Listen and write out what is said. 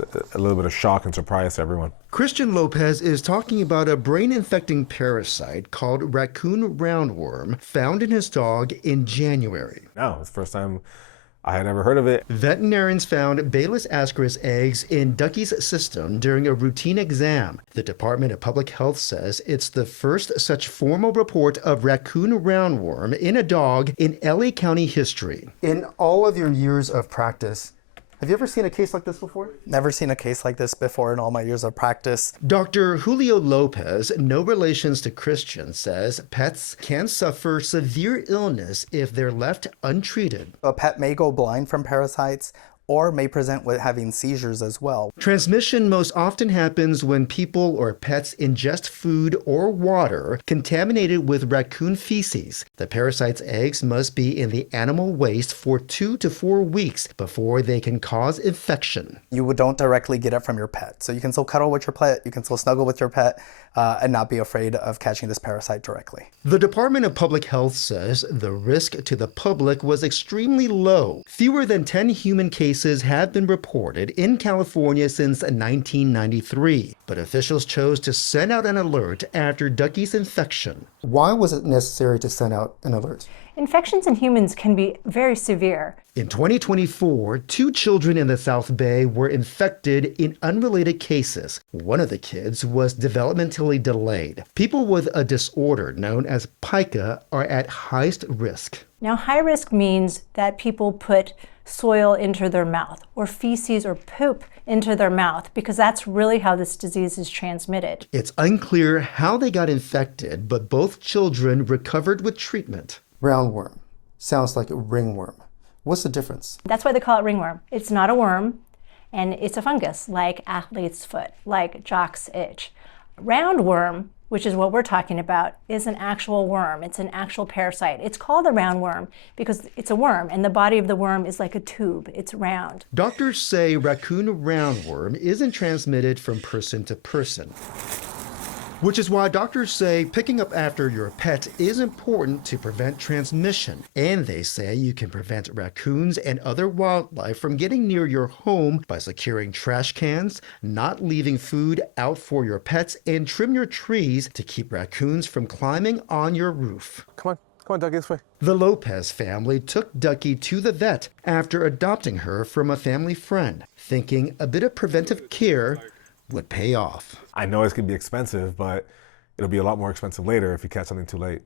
caused a little bit of shock and surprise to everyone. Christian Lopez is talking about a brain-infecting parasite called Raccoon roundworm found in his dog in January. No, it's the first time I had ever heard of it. Veterinarians found Balis ascaris eggs in Ducky's system during a routine exam. The Department of Public Health says it's the first such formal report of raccoon roundworm in a dog in LA County history. In all of your years of practice, have you ever seen a case like this before? Never seen a case like this before in all my years of practice. Dr. Julio Lopez, no relations to Christian, says pets can suffer severe illness if they're left untreated. A pet may go blind from parasites or may present with having seizures as well. Transmission most often happens when people or pets ingest food or water contaminated with raccoon feces. The parasite's eggs must be in the animal waste for 2 to 4 weeks before they can cause infection. You don't directly get it from your pet. So you can still cuddle with your pet, you can still snuggle with your pet, and not be afraid of catching this parasite directly. The Department of Public Health says the risk to the public was extremely low. Fewer than 10 human cases have been reported in California since 1993, but officials chose to send out an alert after Ducky's infection. Why was it necessary to send out an alert? Infections in humans can be very severe. In 2024, 2 children in the South Bay were infected in unrelated cases. One of the kids was developmentally delayed. People with a disorder known as pica are at highest risk. Now, high risk means that people put soil into their mouth or feces or poop into their mouth because that's really how this disease is transmitted. It's unclear how they got infected, but both children recovered with treatment. Roundworm. Sounds like a ringworm. What's the difference? That's why they call it ringworm. It's not a worm, and it's a fungus like athlete's foot, like jock's itch. Roundworm, which is what we're talking about, is an actual worm. It's an actual parasite. It's called a roundworm because it's a worm, and the body of the worm is like a tube. It's round. Doctors say raccoon roundworm isn't transmitted from person to person, which is why doctors say picking up after your pet is important to prevent transmission. And they say you can prevent raccoons and other wildlife from getting near your home by securing trash cans, not leaving food out for your pets, and trim your trees to keep raccoons from climbing on your roof. Come on, Ducky, this way. The Lopez family took Ducky to the vet after adopting her from a family friend, thinking a bit of preventive care would pay off. I know it's going to be expensive, but it'll be a lot more expensive later if you catch something too late.